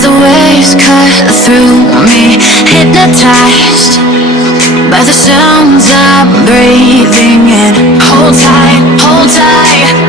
the waves cut through me, hypnotized by the sounds I'm breathing in. Hold tight, hold tight.